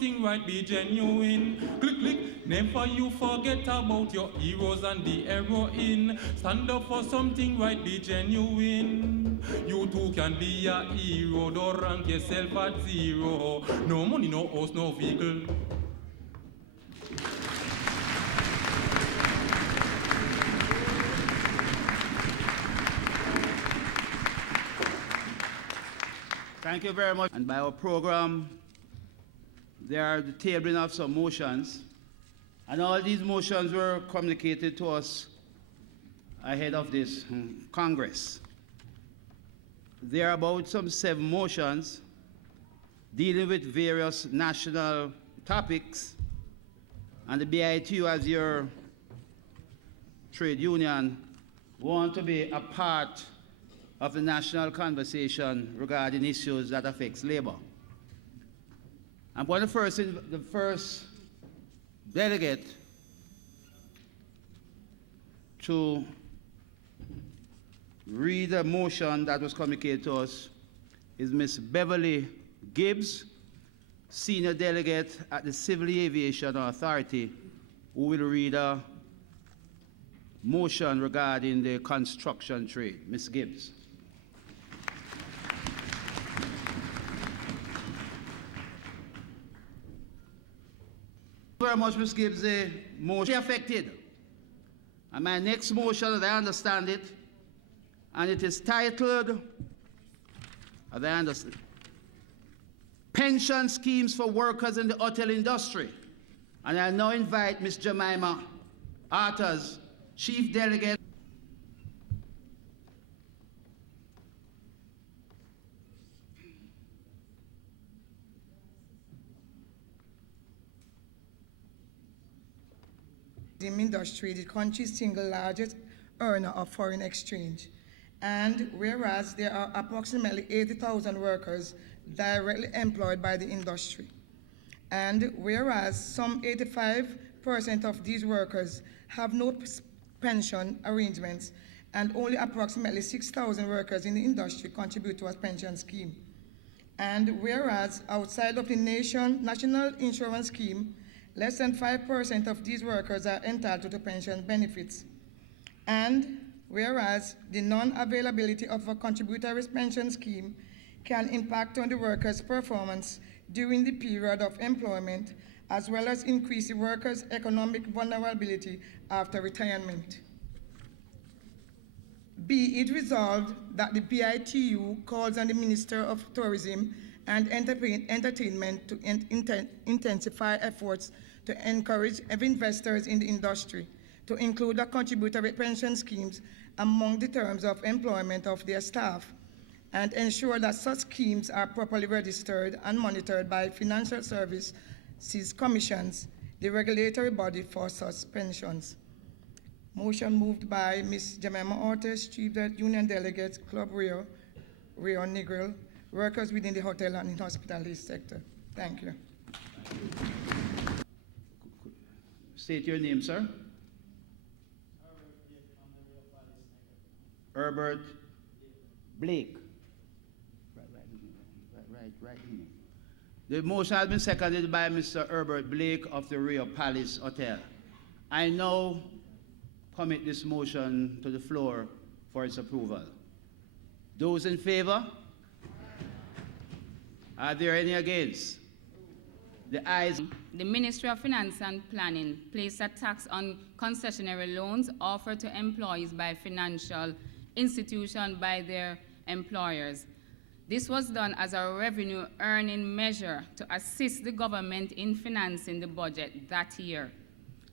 something right, be genuine. Click, click, never you forget about your heroes and the heroine. Stand up for something right, be genuine. You too can be a hero, don't rank yourself at zero. No money, no house, no vehicle. Thank you very much. And by our program, there are the tabling of some motions. And all these motions were communicated to us ahead of this Congress. There are about some 7 motions dealing with various national topics. And the BITU, as your trade union, want to be a part of the national conversation regarding issues that affects labor. I'm going to the first delegate to read a motion that was communicated to us is Ms. Beverly Gibbs, Senior Delegate at the Civil Aviation Authority, who will read a motion regarding the construction trade. Ms. Gibbs. Very much, Ms. Gibbs. The motion affected. And my next motion, as I understand it, and it is titled, as I understand, Pension Schemes for Workers in the Hotel Industry. And I now invite Ms. Jemima Arthurs, Chief Delegate. The industry, the country's single largest earner of foreign exchange. And whereas there are approximately 80,000 workers directly employed by the industry. And whereas some 85% of these workers have no pension arrangements, and only approximately 6,000 workers in the industry contribute to a pension scheme. And whereas outside of the national insurance scheme, less than 5% of these workers are entitled to pension benefits. And whereas the non-availability of a contributory pension scheme can impact on the workers' performance during the period of employment, as well as increase the workers' economic vulnerability after retirement. Be it resolved that the BITU calls on the Minister of Tourism and Entertainment to intensify efforts to encourage investors in the industry to include the contributory pension schemes among the terms of employment of their staff, and ensure that such schemes are properly registered and monitored by Financial Services Commissions, the regulatory body for such pensions. Motion moved by Ms. Jemima Ortiz, Chief Union Delegate, Club Rio Negril, workers within the hotel and hospitality sector. Thank you. State your name, sir. Herbert Blake. Right. The motion has been seconded by Mr. Herbert Blake of the Rio Palace Hotel. I now commit this motion to the floor for its approval. Those in favor? Are there any against? The ayes. The Ministry of Finance and Planning placed a tax on concessionary loans offered to employees by financial institutions by their employers. This was done as a revenue earning measure to assist the government in financing the budget that year.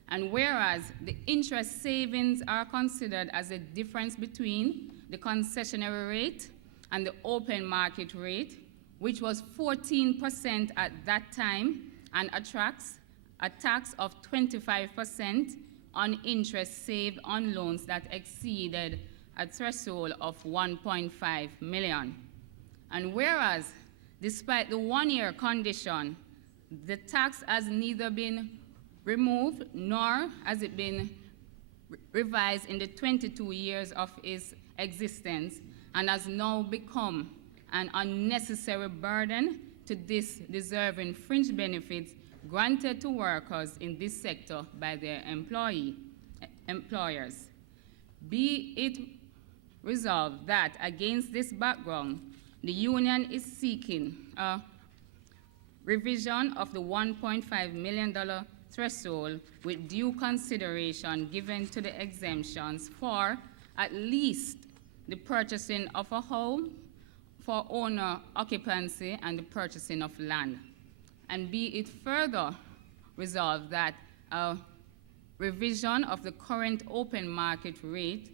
And whereas the interest savings are considered as a difference between the concessionary rate and the open market rate, which was 14% at that time, and attracts a tax of 25% on interest saved on loans that exceeded a threshold of 1.5 million. And whereas, despite the one-year condition, the tax has neither been removed nor has it been revised in the 22 years of its existence, and has now become an unnecessary burden to this deserving fringe benefits granted to workers in this sector by their employers. Be it resolved that against this background, the union is seeking a revision of the $1.5 million threshold with due consideration given to the exemptions for at least the purchasing of a home, for owner occupancy, and the purchasing of land. And be it further resolved that a revision of the current open market rate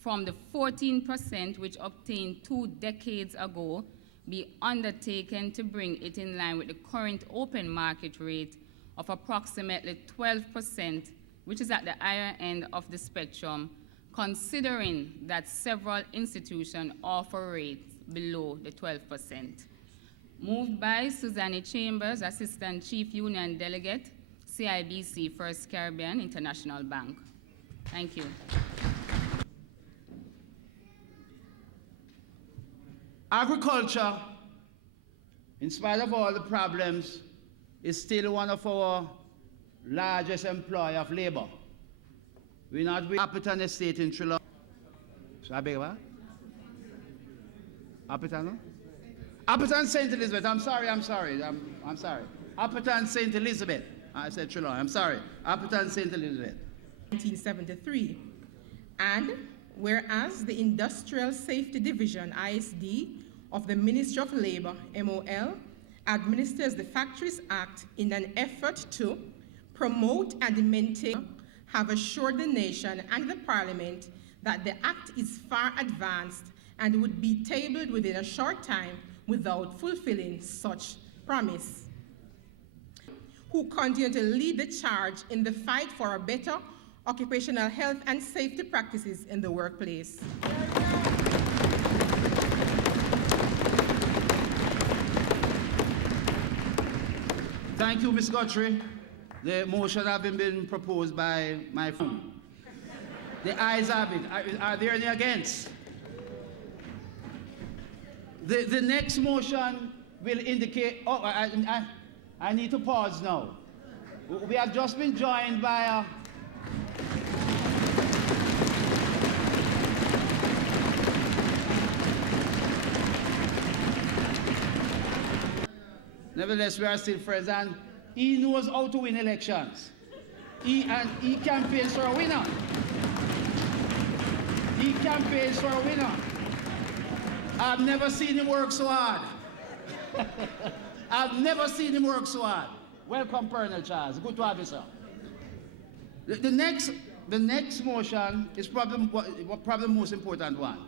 from the 14% which obtained 2 decades ago be undertaken to bring it in line with the current open market rate of approximately 12%, which is at the higher end of the spectrum, considering that several institutions offer rates below the 12%. Moved by Suzanne Chambers, Assistant Chief Union Delegate, CIBC First Caribbean International Bank. Thank you. Agriculture, in spite of all the problems, is still one of our largest employer of labor. We're not with Appitan Estate in Trilo. So I beg what? Appitan, no? Appitan St. Elizabeth, I'm sorry. Appitan St. Elizabeth. I said Trilo, I'm sorry. Appitan St. Elizabeth. 1973. And whereas the Industrial Safety Division, ISD, of the Ministry of Labor, MOL, administers the Factories Act in an effort to promote and maintain, have assured the nation and the Parliament that the Act is far advanced and would be tabled within a short time without fulfilling such promise. Who continue to lead the charge in the fight for a better occupational health and safety practices in the workplace. Thank you, Ms. Guthrie. The motion has been proposed by my phone. The ayes have it. Are there any against? The next motion will indicate, I need to pause now. We have just been joined by nevertheless, we are still friends, and he knows how to win elections. He campaigns for a winner. He campaigns for a winner. I've never seen him work so hard. I've never seen him work so hard. Welcome, Colonel Charles. Good to have you, sir. The next motion is probably the most important one.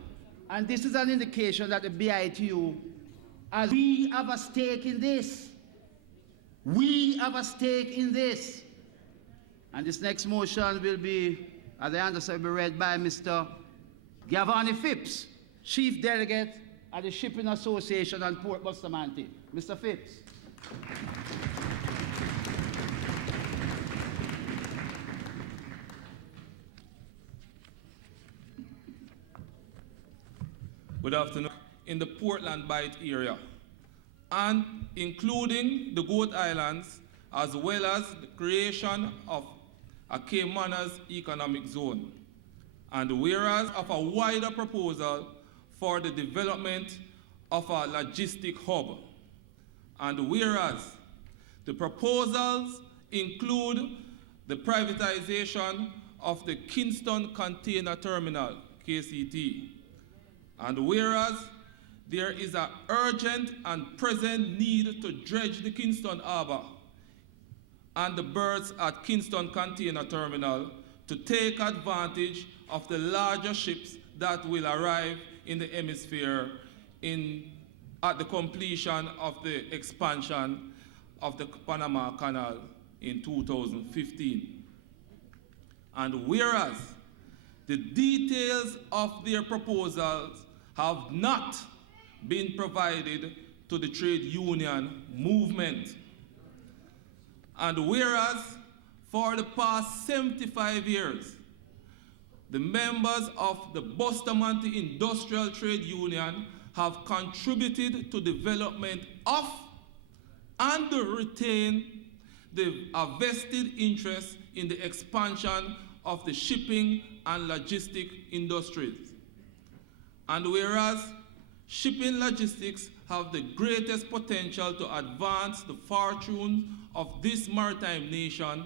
And this is an indication that the BITU, as we have a stake in this. We have a stake in this. And this next motion will be, as I understand, will be read by Mr. Giovanni Phipps, Chief Delegate at the Shipping Association and Port Bustamante. Mr. Phipps. Good afternoon. In the Portland Bight area, and including the Goat Islands, as well as the creation of a Caymanas economic zone. And whereas of a wider proposal for the development of a logistic hub. And whereas the proposals include the privatization of the Kingston Container Terminal, KCT. And whereas there is an urgent and present need to dredge the Kingston Harbor and the berths at Kingston Container Terminal to take advantage of the larger ships that will arrive in the hemisphere at the completion of the expansion of the Panama Canal in 2015. And whereas the details of their proposals have not been provided to the trade union movement. And whereas for the past 75 years, the members of the Bustamante Industrial Trade Union have contributed to development of and retain a vested interest in the expansion of the shipping and logistic industries. And whereas shipping logistics have the greatest potential to advance the fortunes of this maritime nation,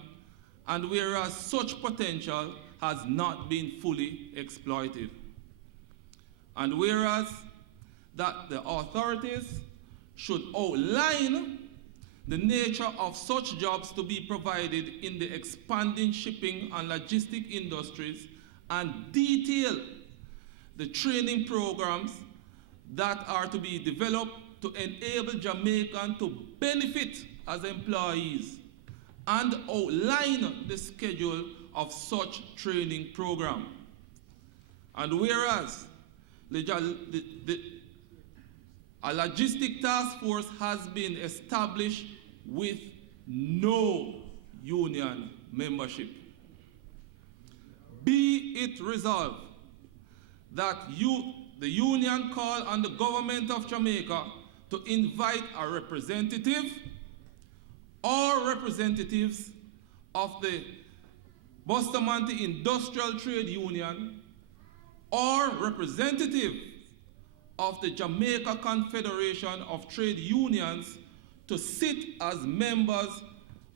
and whereas such potential has not been fully exploited. And whereas that the authorities should outline the nature of such jobs to be provided in the expanding shipping and logistic industries and detail the training programs that are to be developed to enable Jamaicans to benefit as employees and outline the schedule of such training program. And whereas a logistic task force has been established with no union membership, be it resolved that the union call on the government of Jamaica to invite a representative or representatives of the Bustamante Industrial Trade Union or representative of the Jamaica Confederation of Trade Unions to sit as members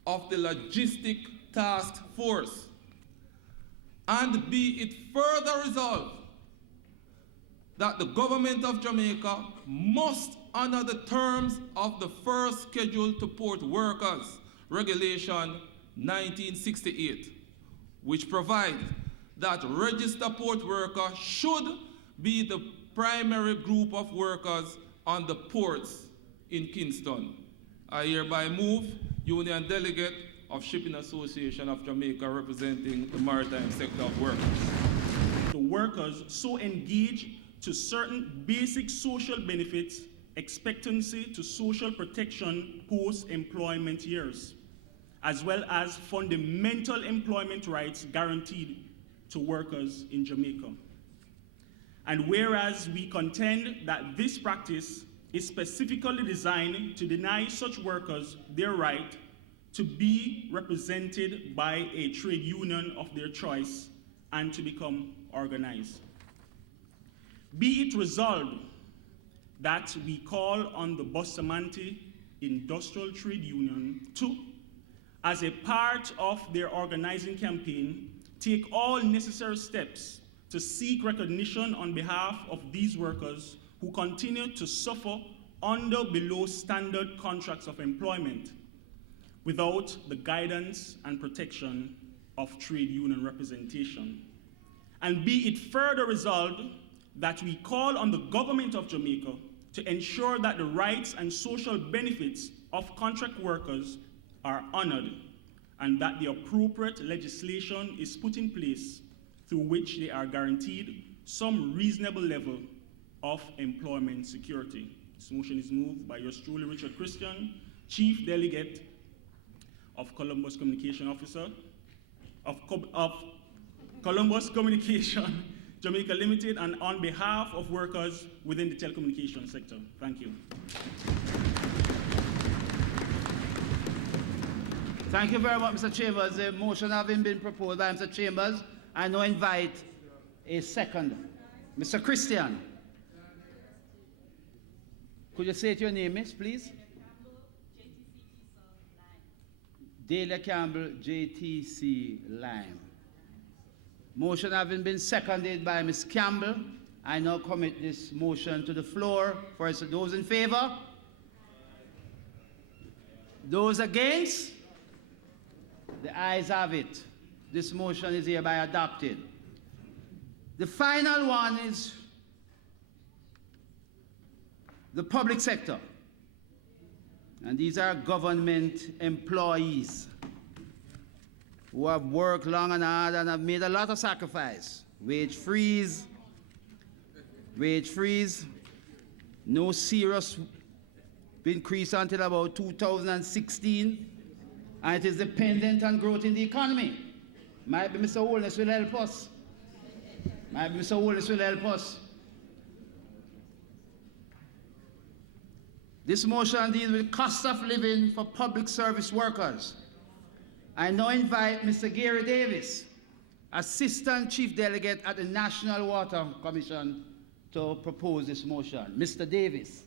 of the Logistic Task Force. And be it further resolved that the government of Jamaica must honor the terms of the first Schedule to Port Workers Regulation 1968, which provides that registered port workers should be the primary group of workers on the ports in Kingston. I hereby move Union Delegate of Shipping Association of Jamaica representing the maritime sector of workers. The workers so engaged to certain basic social benefits, expectancy to social protection post-employment years, as well as fundamental employment rights guaranteed to workers in Jamaica. And whereas we contend that this practice is specifically designed to deny such workers their right to be represented by a trade union of their choice and to become organized. Be it resolved that we call on the Bustamante Industrial Trade Union to, as a part of their organizing campaign, take all necessary steps to seek recognition on behalf of these workers who continue to suffer under below standard contracts of employment without the guidance and protection of trade union representation. And be it further resolved that we call on the government of Jamaica to ensure that the rights and social benefits of contract workers are honored and that the appropriate legislation is put in place through which they are guaranteed some reasonable level of employment security. This motion is moved by yours truly, Richard Christian, Chief Delegate of Columbus Communication Officer of Columbus Communication Jamaica Limited, and on behalf of workers within the telecommunications sector. Thank you. Thank you very much, Mr. Chambers. The motion having been proposed by Mr. Chambers, I now invite a second. Mr. Christian. Could you say your name, miss, please? Delia Campbell, JTC Lime. Motion having been seconded by Ms. Campbell, I now commit this motion to the floor. First, those in favor? Those against? The ayes have it. This motion is hereby adopted. The final one is the public sector. And these are government employees who have worked long and hard and have made a lot of sacrifice. Wage freeze, no serious increase until about 2016, and it is dependent on growth in the economy. Might be Mr. Holness will help us. This motion deals with cost of living for public service workers. I now invite Mr. Gary Davis, Assistant Chief Delegate at the National Water Commission, to propose this motion. Mr. Davis.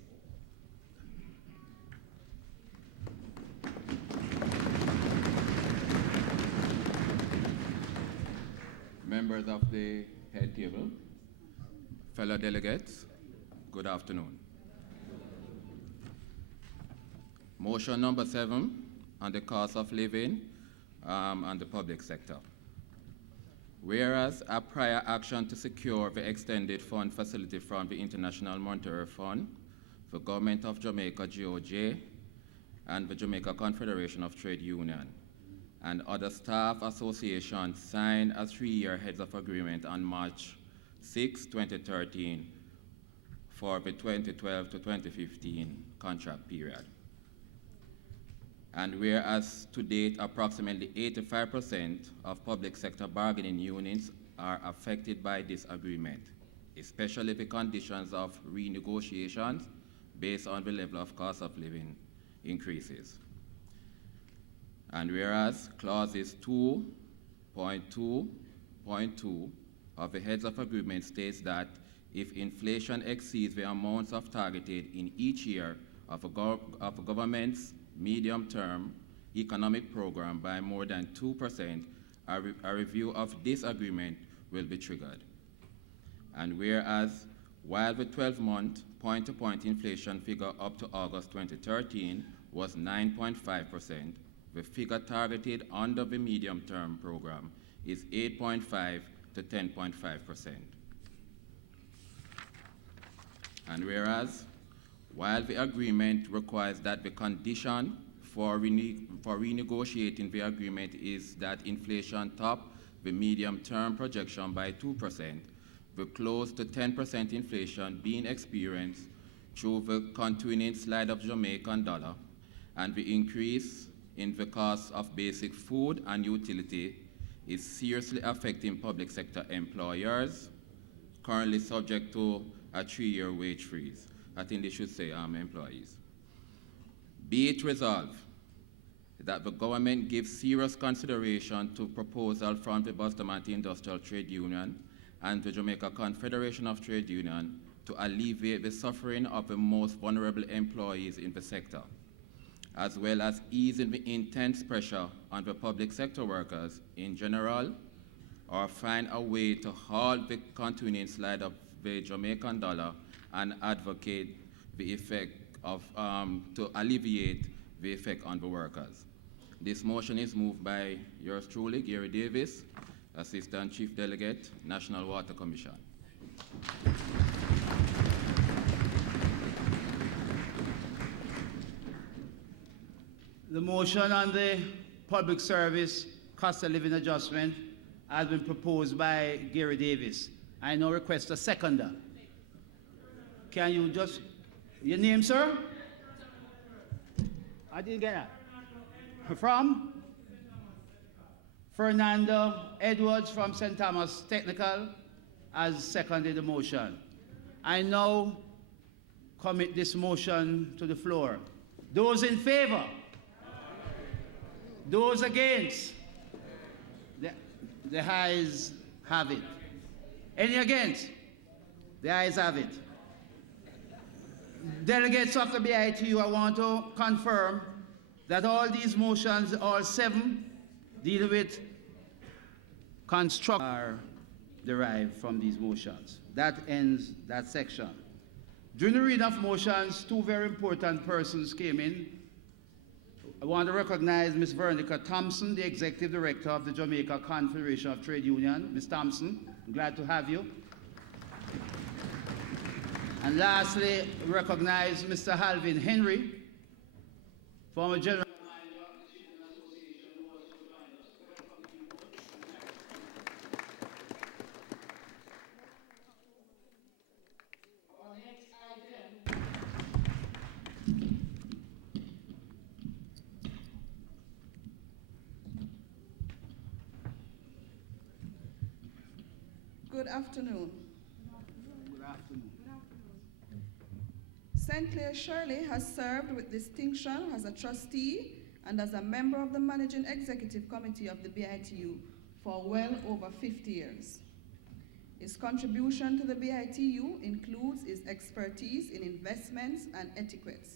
Members of the head table, fellow delegates, good afternoon. Motion number 7 on the cost of living and the public sector. Whereas a prior action to secure the extended fund facility from the International Monetary Fund, the Government of Jamaica, GOJ, and the Jamaica Confederation of Trade Union, and other staff associations signed a 3-year heads of agreement on March 6, 2013 for the 2012 to 2015 contract period. And whereas to date approximately 85% of public sector bargaining unions are affected by this agreement, especially the conditions of renegotiations based on the level of cost of living increases. And whereas clauses 2.2.2 of the heads of agreement states that if inflation exceeds the amounts of targeted in each year of a government's medium-term economic program by more than 2%, a review of this agreement will be triggered. And whereas while the 12-month point-to-point inflation figure up to August 2013 was 9.5%, the figure targeted under the medium-term program is 8.5 to 10.5%. And whereas, while the agreement requires that the condition for renegotiating the agreement is that inflation top the medium-term projection by 2%, the close to 10% inflation being experienced through the continuing slide of Jamaican dollar and the increase in the cost of basic food and utility is seriously affecting public sector employers currently subject to a 3-year wage freeze. I think they should say employees. Be it resolved that the government gives serious consideration to proposal from the Bustamante Industrial Trade Union and the Jamaica Confederation of Trade Union to alleviate the suffering of the most vulnerable employees in the sector, as well as easing the intense pressure on the public sector workers in general, or find a way to halt the continuing slide of the Jamaican dollar and advocate the effect of, to alleviate the effect on the workers. This motion is moved by yours truly, Gary Davis, Assistant Chief Delegate, National Water Commission. The motion on the public service cost of living adjustment has been proposed by Gary Davis. I now request a seconder. Can you just, your name, sir? I didn't get that. From? Fernando Edwards from St. Thomas Technical has seconded the motion. I now commit this motion to the floor. Those in favor? Those against? The ayes have it. Any against? The ayes have it. Delegates of the BITU, I want to confirm that all these motions, all 7, deal with construct are derived from these motions. That ends that section. During the reading of motions, 2 very important persons came in. I want to recognize Ms. Veronica Thompson, the Executive Director of the Jamaica Confederation of Trade Union. Ms. Thompson, I'm glad to have you. And lastly, recognize Mr. Halvin Henry, former General Manager of the Shipping Association, who was to join us. Our next item. Good afternoon. Good afternoon. St. Clair Shirley has served with distinction as a trustee and as a member of the Managing Executive Committee of the BITU for well over 50 years. His contribution to the BITU includes his expertise in investments and etiquettes,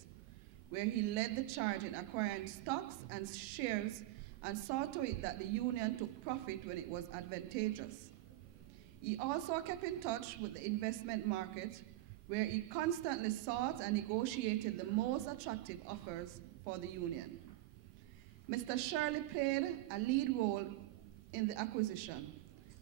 where he led the charge in acquiring stocks and shares and saw to it that the union took profit when it was advantageous. He also kept in touch with the investment market, where he constantly sought and negotiated the most attractive offers for the union. Mr. Shirley played a lead role in the acquisition,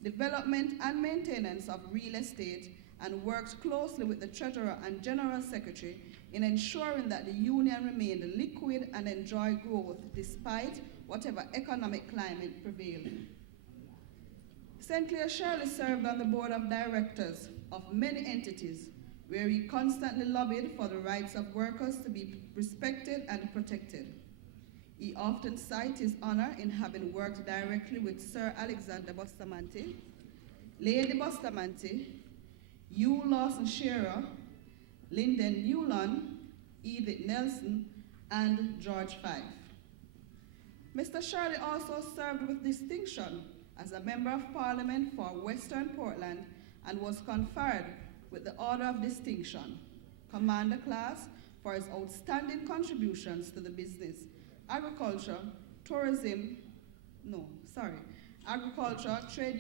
development, and maintenance of real estate, and worked closely with the Treasurer and General Secretary in ensuring that the union remained liquid and enjoyed growth despite whatever economic climate prevailed. St. Clair Shirley served on the board of directors of many entities, where he constantly lobbied for the rights of workers to be respected and protected. He often cites his honor in having worked directly with Sir Alexander Bustamante, Lady Bustamante, Hugh Lawson Shearer, Lyndon Newland, Edith Nelson, and George Fife. Mr. Shirley also served with distinction as a Member of Parliament for Western Portland and was conferred with the Order of Distinction, Commander Class, for his outstanding contributions to the business, agriculture, trade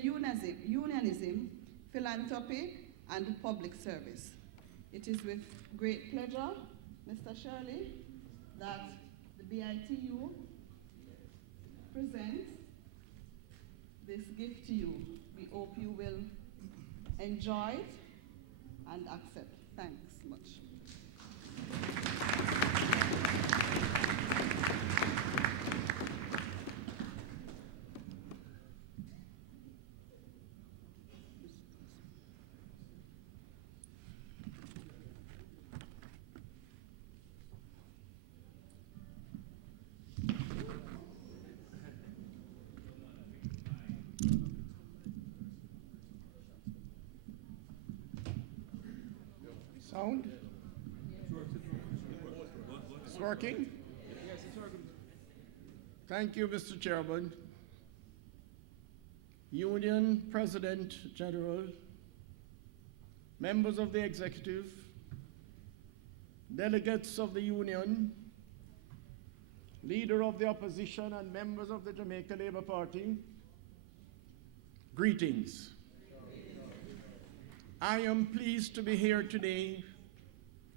unionism, philanthropy, and public service. It is with great pleasure, Mr. Shirley, that the BITU presents this gift to you. We hope you will enjoy it and accept. Thanks much. Sound? It's working? Yes, it's working. Thank you, Mr. Chairman. Union President General, members of the executive, delegates of the union, leader of the opposition, and members of the Jamaica Labour Party, greetings. I am pleased to be here today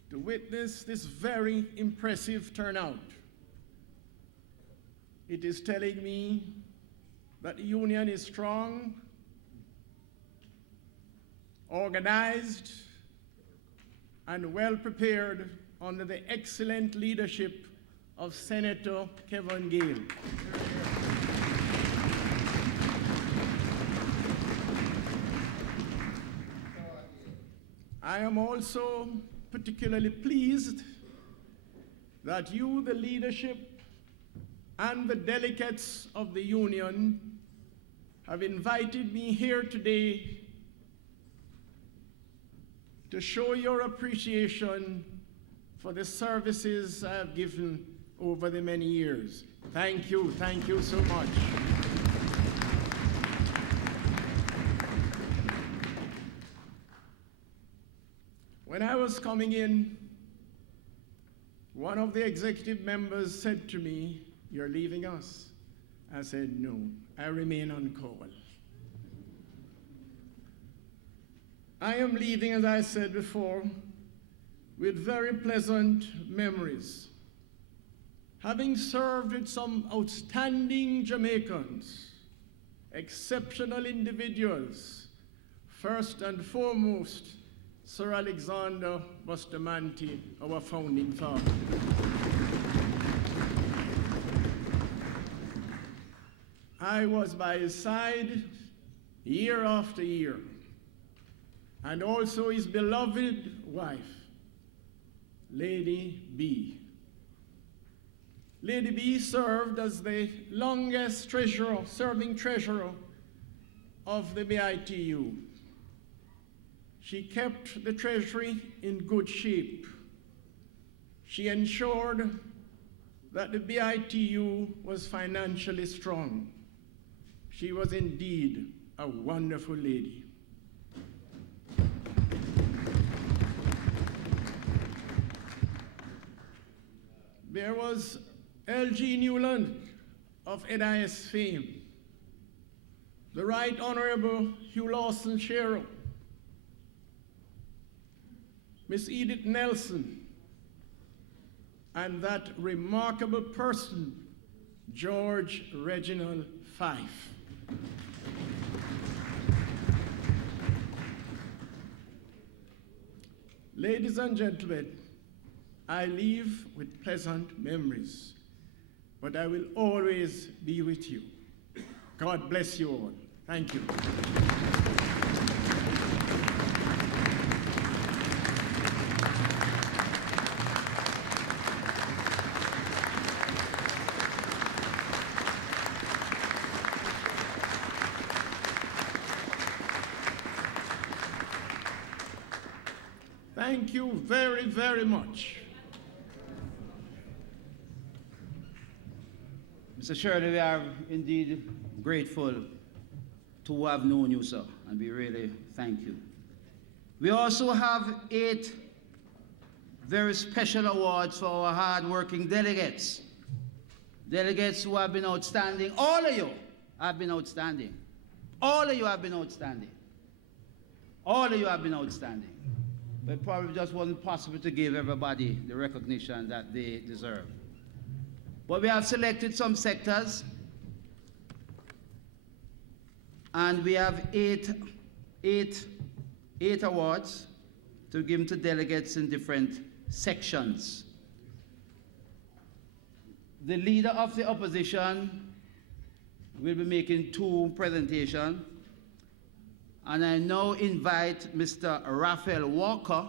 to witness this very impressive turnout. It is telling me that the union is strong, organized, and well prepared under the excellent leadership of Senator Kevin Gale. I am also particularly pleased that you, the leadership, and the delegates of the union have invited me here today to show your appreciation for the services I have given over the many years. Thank you so much. When I was coming in, one of the executive members said to me, "You're leaving us?" I said, "No, I remain on call." I am leaving, as I said before, with very pleasant memories. Having served with some outstanding Jamaicans, exceptional individuals, first and foremost, Sir Alexander Bustamante, our founding father. I was by his side year after year, and also his beloved wife, Lady B. Lady B served as the longest serving treasurer of the BITU. She kept the treasury in good shape, She ensured that the BITU was financially strong. She was indeed a wonderful lady. There was L.G. Newland of NIS fame, the Right Honorable Hugh Lawson Shero, Miss Edith Nelson, and that remarkable person, George Reginald Fife. Ladies and gentlemen, I leave with pleasant memories, but I will always be with you. God bless you all. Thank you. Thank you very, very much. Mr. Shirley, we are indeed grateful to have known you, sir, and we really thank you. We also have 8 very special awards for our hard-working delegates. Delegates who have been outstanding. All of you have been outstanding. All of you have been outstanding. All of you have been outstanding. But it probably just wasn't possible to give everybody the recognition that they deserve. But we have selected some sectors, and we have eight awards to give to delegates in different sections. The leader of the opposition will be making 2 presentations. And I now invite Mr. Raphael Walker,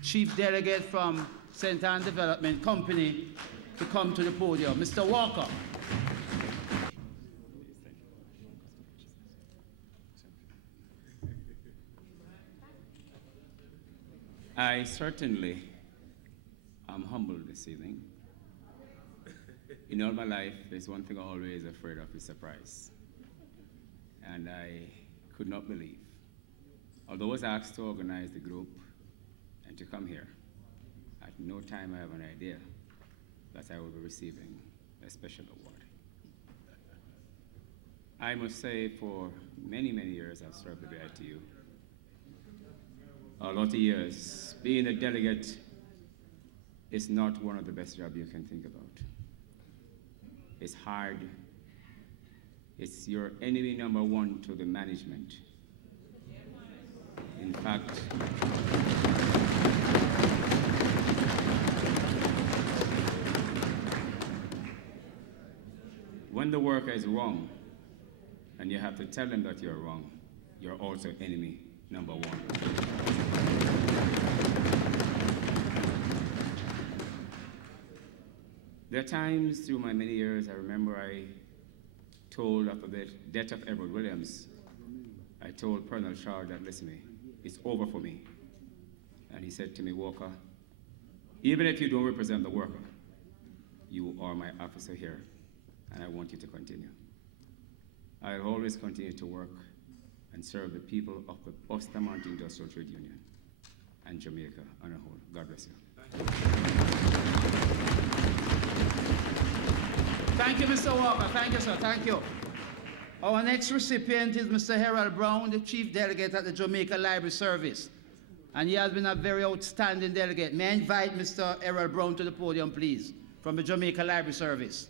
Chief Delegate from St. Ann Development Company, to come to the podium. Mr. Walker. I certainly am humbled this evening. In all my life, there's one thing I'm always afraid of is surprise. And I could not believe, although I was asked to organize the group and to come here, at no time I have an idea that I will be receiving a special award. I must say for many, many years I've served the BITU. A lot of years. Being a delegate is not one of the best jobs you can think about. It's hard. It's your enemy number 1 to the management. In fact, when the worker is wrong and you have to tell them that you're wrong, you're also enemy number 1. There are times through my many years, I remember I told after the death of Edward Williams, I told Colonel Shaw that, listen, it's over for me. And he said to me, Walker, even if you don't represent the worker, you are my officer here, and I want you to continue. I'll always continue to work and serve the people of the Bustamante Industrial Trade Union and Jamaica on a whole. God bless you. Thank you, Mr. Walker. Thank you, sir. Thank you. Our next recipient is Mr. Harold Brown, the Chief Delegate at the Jamaica Library Service. And he has been a very outstanding delegate. May I invite Mr. Harold Brown to the podium, please, from the Jamaica Library Service.